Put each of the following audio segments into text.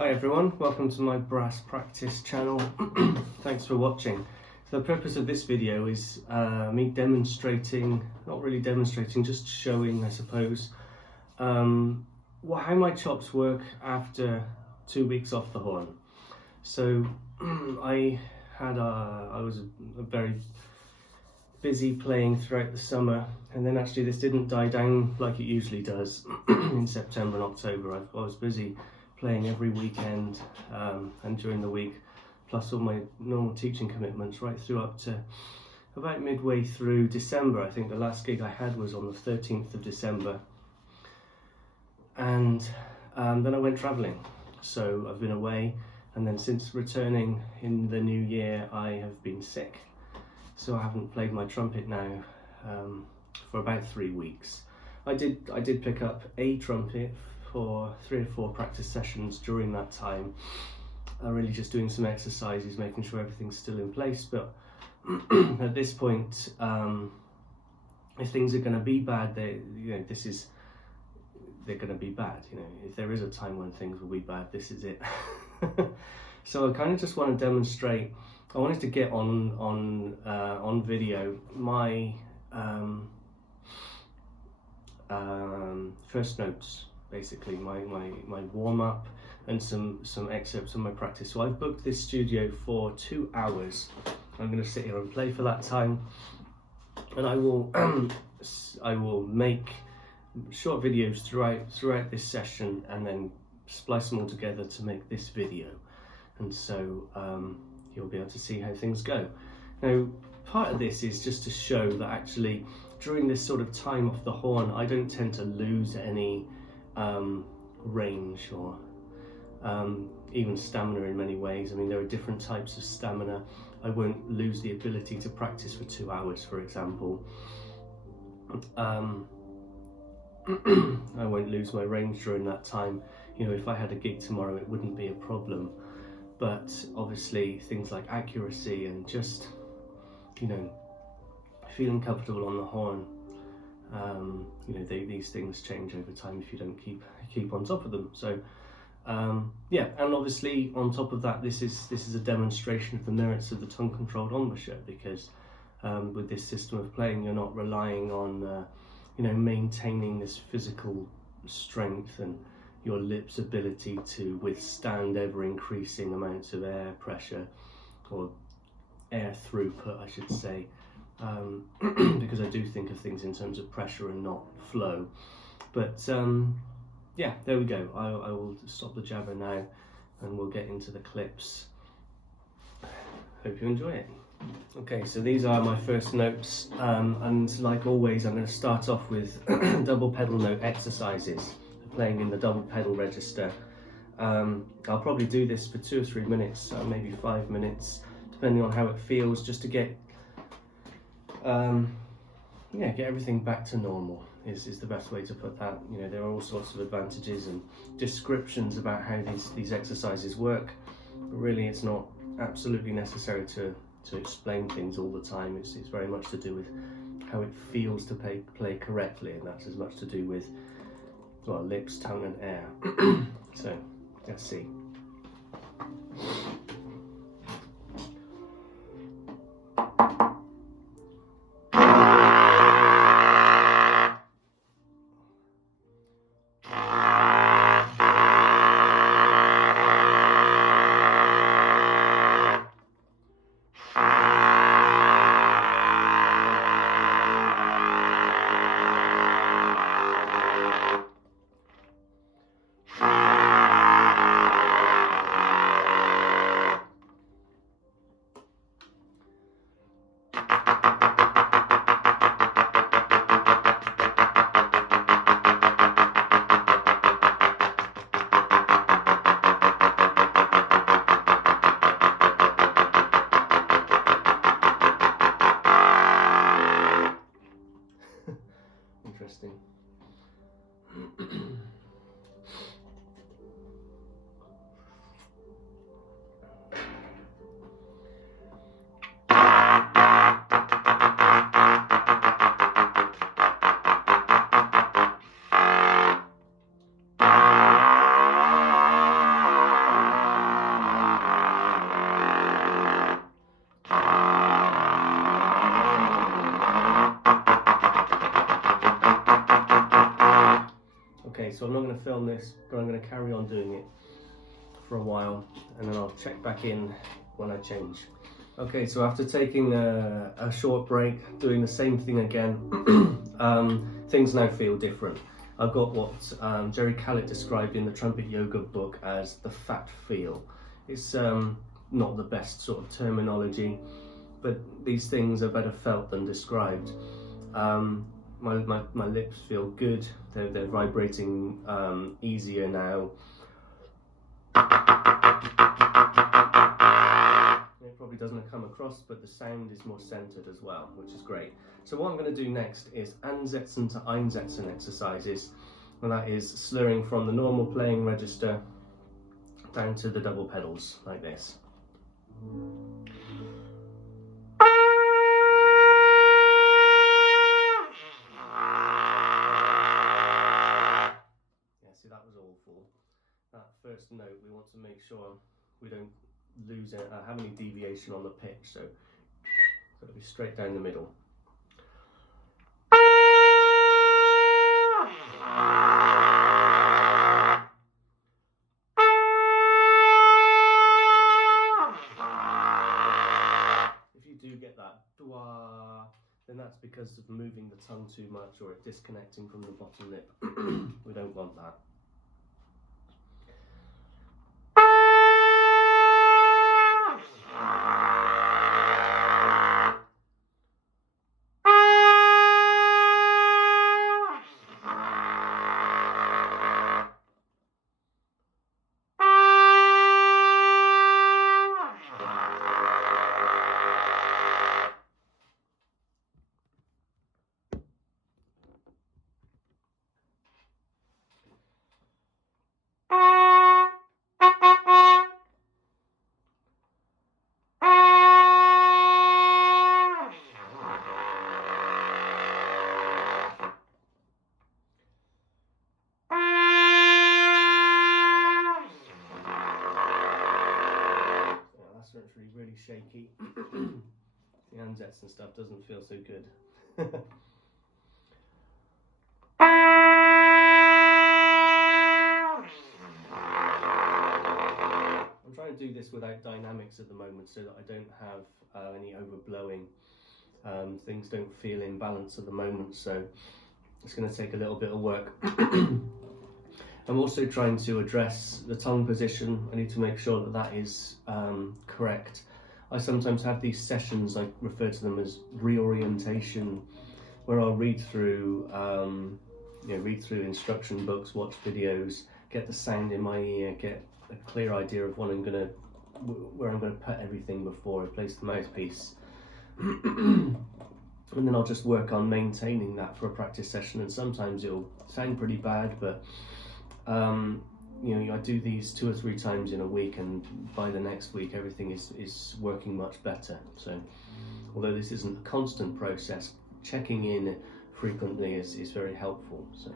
Hi everyone, welcome to my brass practice channel. Thanks for watching. So the purpose of this video is me demonstrating, not really demonstrating, just showing, I suppose, how my chops work after 2 weeks off the horn. So I was very busy playing throughout the summer, and then actually this didn't die down like it usually does in September and October. I was busy playing every weekend and during the week, plus all my normal teaching commitments, right through up to about midway through December. I think the last gig I had was on the 13th of December, and then I went travelling. So I've been away, and then since returning in the new year I have been sick. So I haven't played my trumpet now for about 3 weeks. I did pick up a trumpet for 3 or 4 practice sessions during that time. Really just doing some exercises, making sure everything's still in place. But at this point, if things are going to be bad, they're going to be bad. If there is a time when things will be bad, this is it. So I kind of just want to demonstrate. I wanted to get on video my first notes, basically my warm up and some excerpts of my practice. So I've booked this studio for 2 hours. I'm going to sit here and play for that time, and I will make short videos throughout this session, and then splice them all together to make this video. And so you'll be able to see how things go. Now, part of this is just to show that actually during this sort of time off the horn, I don't tend to lose any range or even stamina in many ways. I mean, there are different types of stamina. I won't lose the ability to practice for 2 hours, for example. I won't lose my range during that time. If I had a gig tomorrow, it wouldn't be a problem. But obviously things like accuracy and just, feeling comfortable on the horn, these things change over time if you don't keep on top of them. So yeah, and obviously on top of that, this is a demonstration of the merits of the tongue controlled embouchure, because with this system of playing, you're not relying on maintaining this physical strength and your lips' ability to withstand ever increasing amounts of air pressure, or air throughput I should say, because I do think of things in terms of pressure and not flow. But yeah, there we go. I will stop the jabber now and we'll get into the clips. Hope you enjoy it. Okay, so these are my first notes, and like always I'm going to start off with double pedal note exercises, playing in the double pedal register. I'll probably do this for 2 or 3 minutes, maybe 5 minutes, depending on how it feels, just to get everything back to normal is the best way to put that. There are all sorts of advantages and descriptions about how these exercises work, but really it's not absolutely necessary to explain things all the time. It's very much to do with how it feels to play correctly, and that's as much to do with, well, lips, tongue and air. So let's see. so I'm not going to film this, but I'm going to carry on doing it for a while, and then I'll check back in when I change. Okay, so after taking a short break, doing the same thing again, things now feel different. I've got what Jerry Callett described in the Trumpet Yoga book as the fat feel. It's not the best sort of terminology, but these things are better felt than described. My lips feel good, they're vibrating easier now. It probably doesn't come across, but the sound is more centered as well, which is great. So what I'm going to do next is Ansetzen to Einsetzen exercises, and that is slurring from the normal playing register down to the double pedals, like this. Yeah, see, that was awful. That first note, we want to make sure we don't lose it, have any deviation on the pitch, so it's got to be straight down the middle. If you do get that dwa, then that's because of moving the tongue too much or it disconnecting from the bottom lip. We don't want that. Really shaky. The Ansetzen and stuff doesn't feel so good. I'm trying to do this without dynamics at the moment so that I don't have any overblowing. Things don't feel in balance at the moment, so it's going to take a little bit of work. I'm also trying to address the tongue position. I need to make sure that that is correct. I sometimes have these sessions, I refer to them as reorientation, where I'll read through instruction books, watch videos, get the sound in my ear, get a clear idea of where I'm going to put everything before I place the mouthpiece. And then I'll just work on maintaining that for a practice session, and sometimes it'll sound pretty bad, but I do these 2 or 3 times in a week, and by the next week everything is working much better. So although this isn't a constant process, checking in frequently is very helpful. So.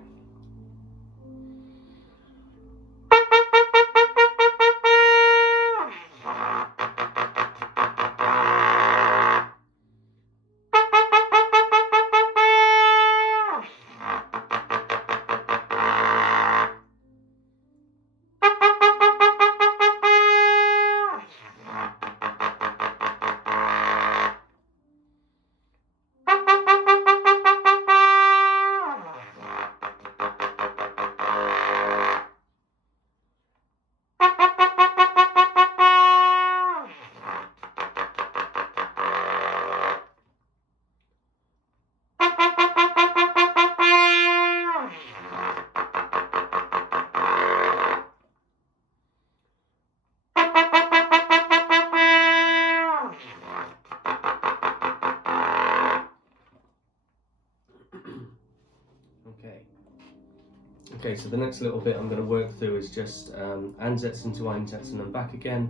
Okay, so the next little bit I'm going to work through is just Ansetzen to Einsetzen and back again.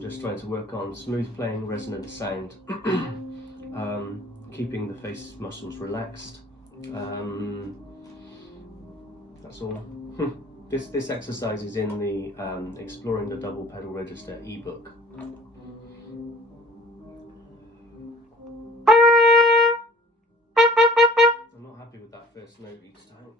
Just trying to work on smooth playing, resonant sound, keeping the face muscles relaxed. That's all. This exercise is in the Exploring the Double Pedal Register ebook. I'm not happy with that first note each time.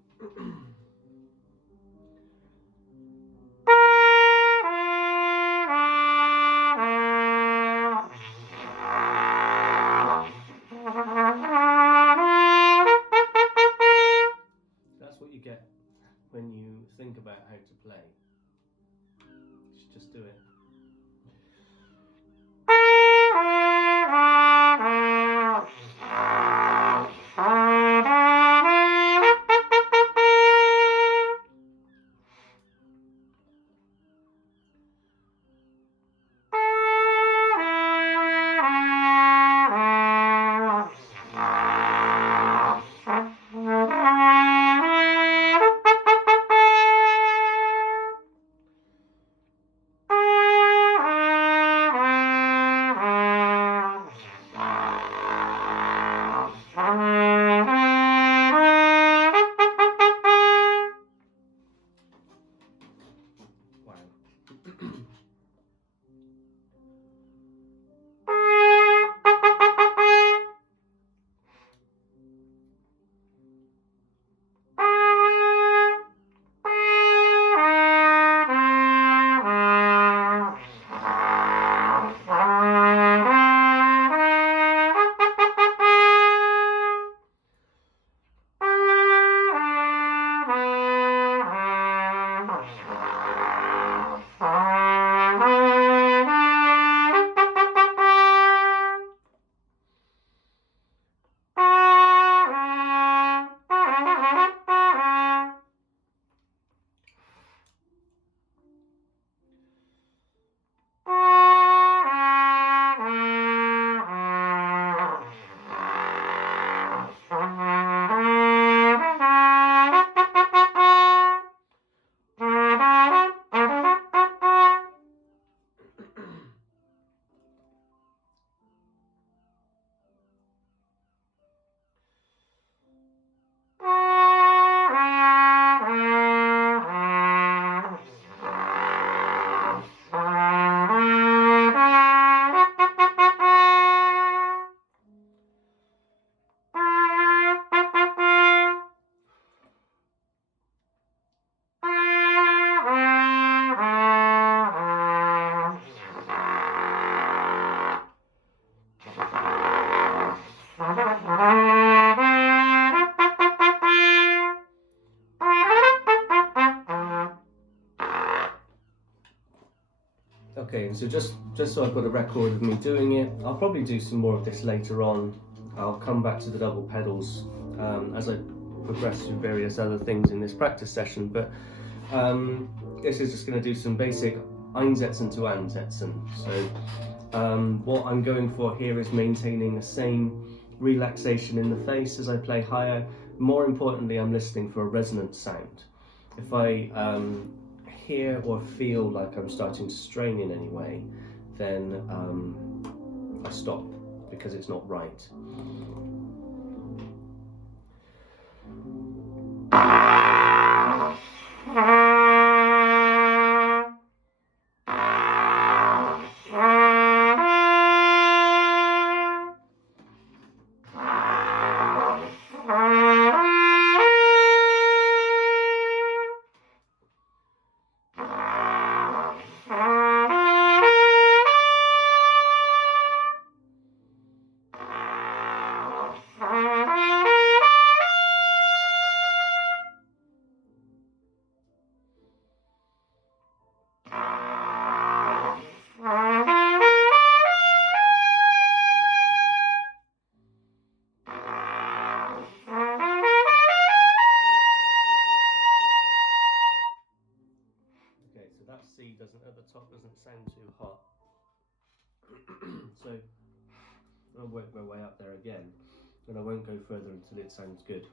just do it. Okay, so just so I've got a record of me doing it, I'll probably do some more of this later on. I'll come back to the double pedals as I progress through various other things in this practice session, but this is just going to do some basic Einsätzen to Ansätzen. So what I'm going for here is maintaining the same relaxation in the face as I play higher. More importantly, I'm listening for a resonant sound. If I hear or feel like I'm starting to strain in any way, then I stop because it's not right. C at the top doesn't sound too hot. So I'll work my way up there again, and I won't go further until it sounds good.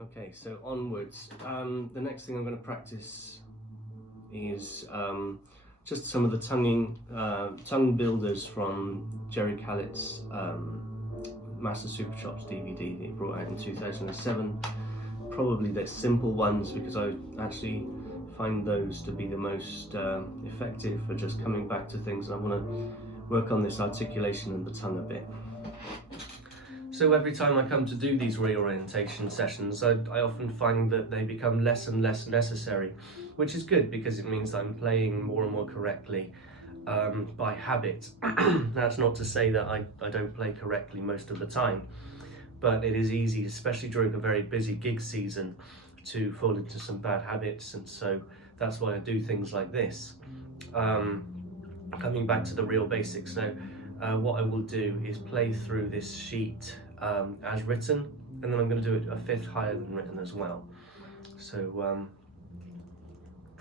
Okay, so onwards. The next thing I'm going to practice is just some of the tongue builders from Jerry Callett's Master Super Chops DVD that he brought out in 2007. Probably the simple ones, because I actually find those to be the most effective for just coming back to things. I want to work on this articulation of the tongue a bit. So every time I come to do these reorientation sessions, I often find that they become less and less necessary, which is good because it means that I'm playing more and more correctly by habit. That's not to say that I don't play correctly most of the time, but it is easy, especially during a very busy gig season, to fall into some bad habits, and so that's why I do things like this. Coming back to the real basics now, what I will do is play through this sheet as written, and then I'm going to do it a fifth higher than written as well. So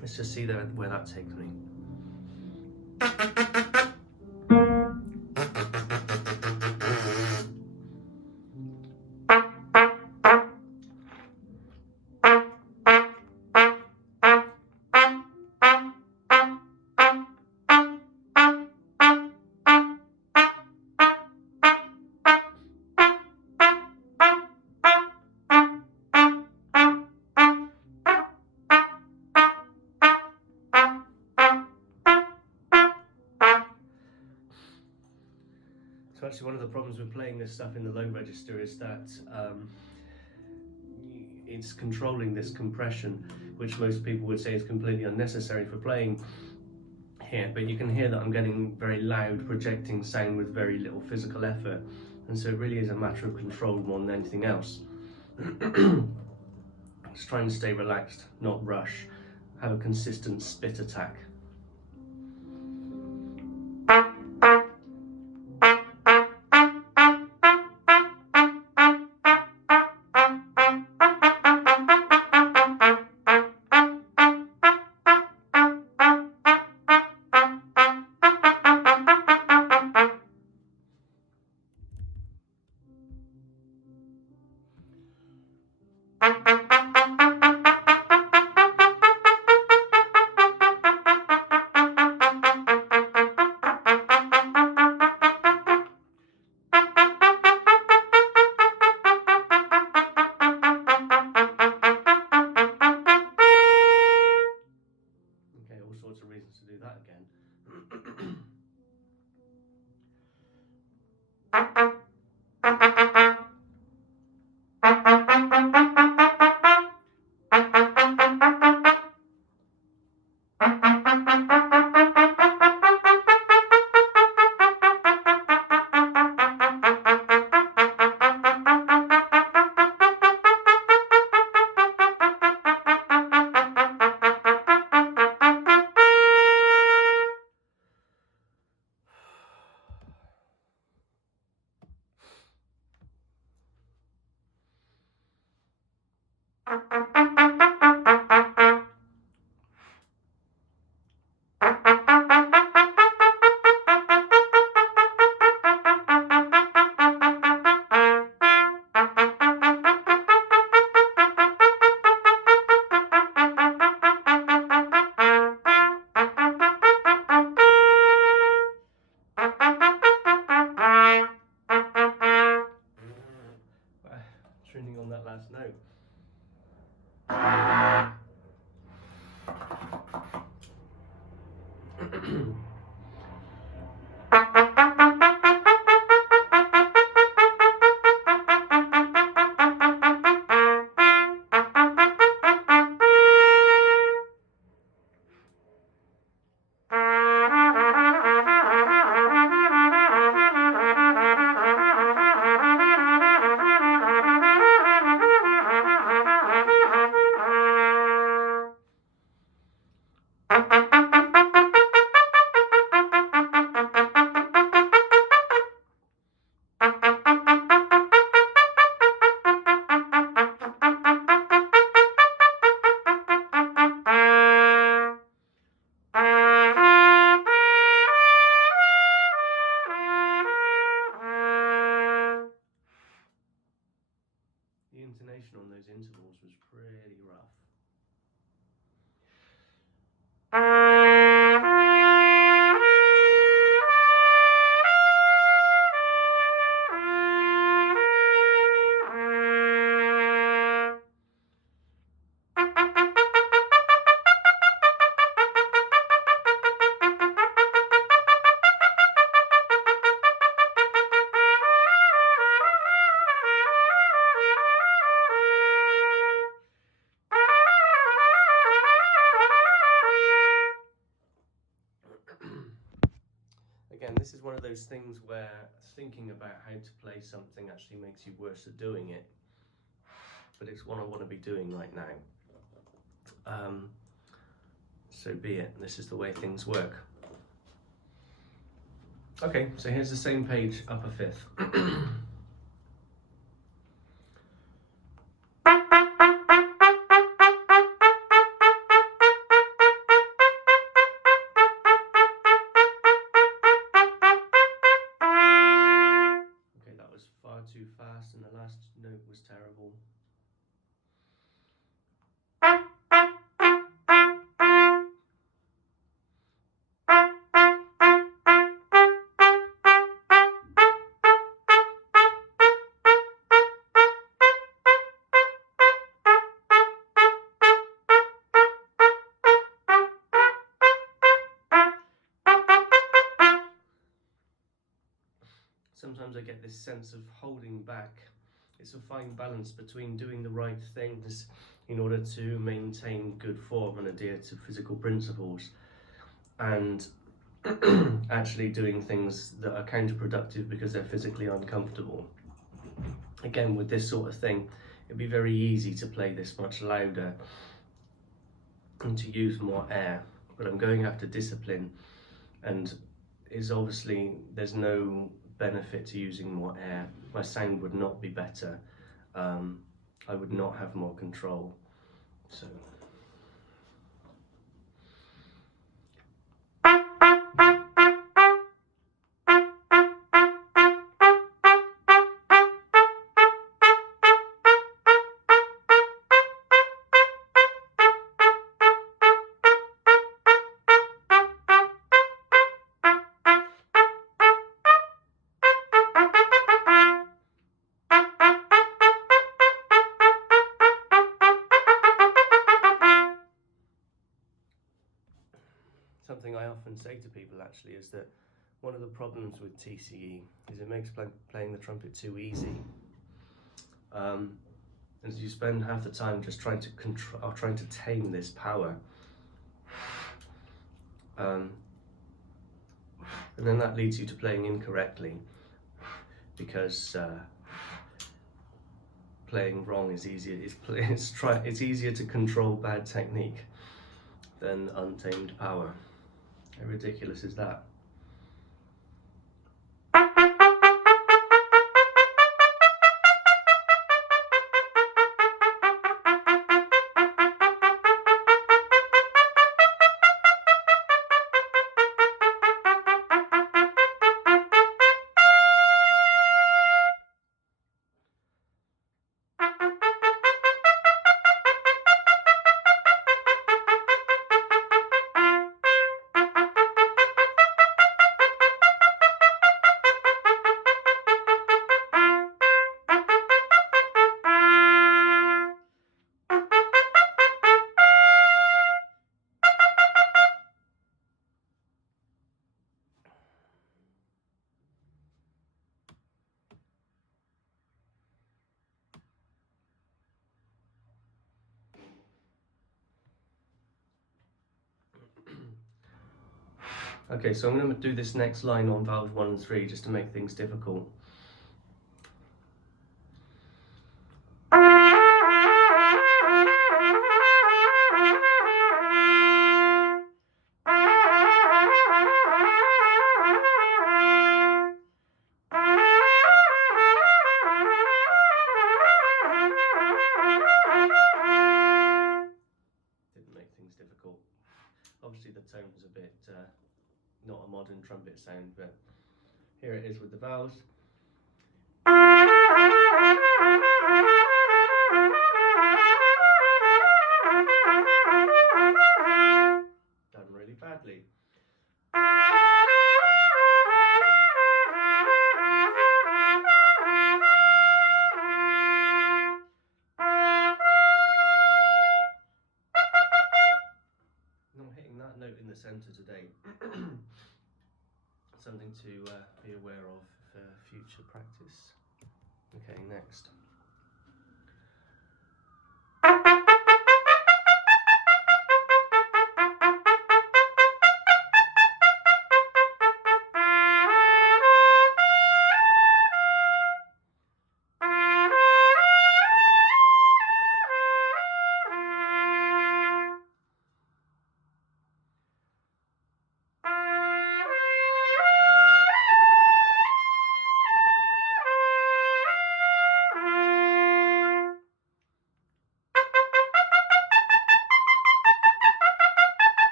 let's just see where that takes me. So actually one of the problems with playing this stuff in the low register is that it's controlling this compression, which most people would say is completely unnecessary for playing here, but you can hear that I'm getting very loud, projecting sound with very little physical effort, and so it really is a matter of control more than anything else. Just trying to stay relaxed, not rush, have a consistent spit attack. Sorts of reasons to do that again. Tuning on that last note. The intonation on those intervals was pretty rough. Again, this is one of those things where thinking about how to play something actually makes you worse at doing it, but it's what I want to be doing right now. So be it, this is the way things work. Okay, so here's the same page, upper fifth. Far too fast, and the last note was terrible. Sometimes I get this sense of holding back. It's a fine balance between doing the right things in order to maintain good form and adhere to physical principles, and actually doing things that are counterproductive because they're physically uncomfortable. Again, with this sort of thing, it'd be very easy to play this much louder and to use more air, but I'm going after discipline, and is obviously there's no benefit to using more air. My sound would not be better. I would not have more control. So something I often say to people actually is that one of the problems with TCE is it makes playing the trumpet too easy. And you spend half the time just trying to control, or trying to tame this power. And then that leads you to playing incorrectly, because playing wrong is easier. It's easier to control bad technique than untamed power. How ridiculous is that? Okay, so I'm going to do this next line on valves 1 and 3 just to make things difficult. Didn't make things difficult. Obviously the tone was a bit not a modern trumpet sound, but here it is with the vowels. something to be aware of for future practice. Okay, next.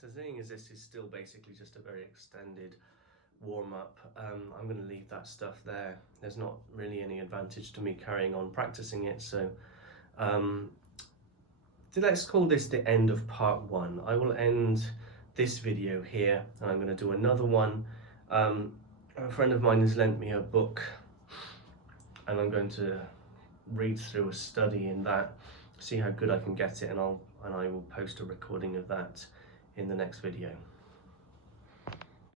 So the thing is, this is still basically just a very extended warm-up. I'm going to leave that stuff there. There's not really any advantage to me carrying on practicing it, so let's call this the end of part 1. I will end this video here, and I'm going to do another one. A friend of mine has lent me a book, and I'm going to read through a study in that, see how good I can get it, and I will post a recording of that in the next video.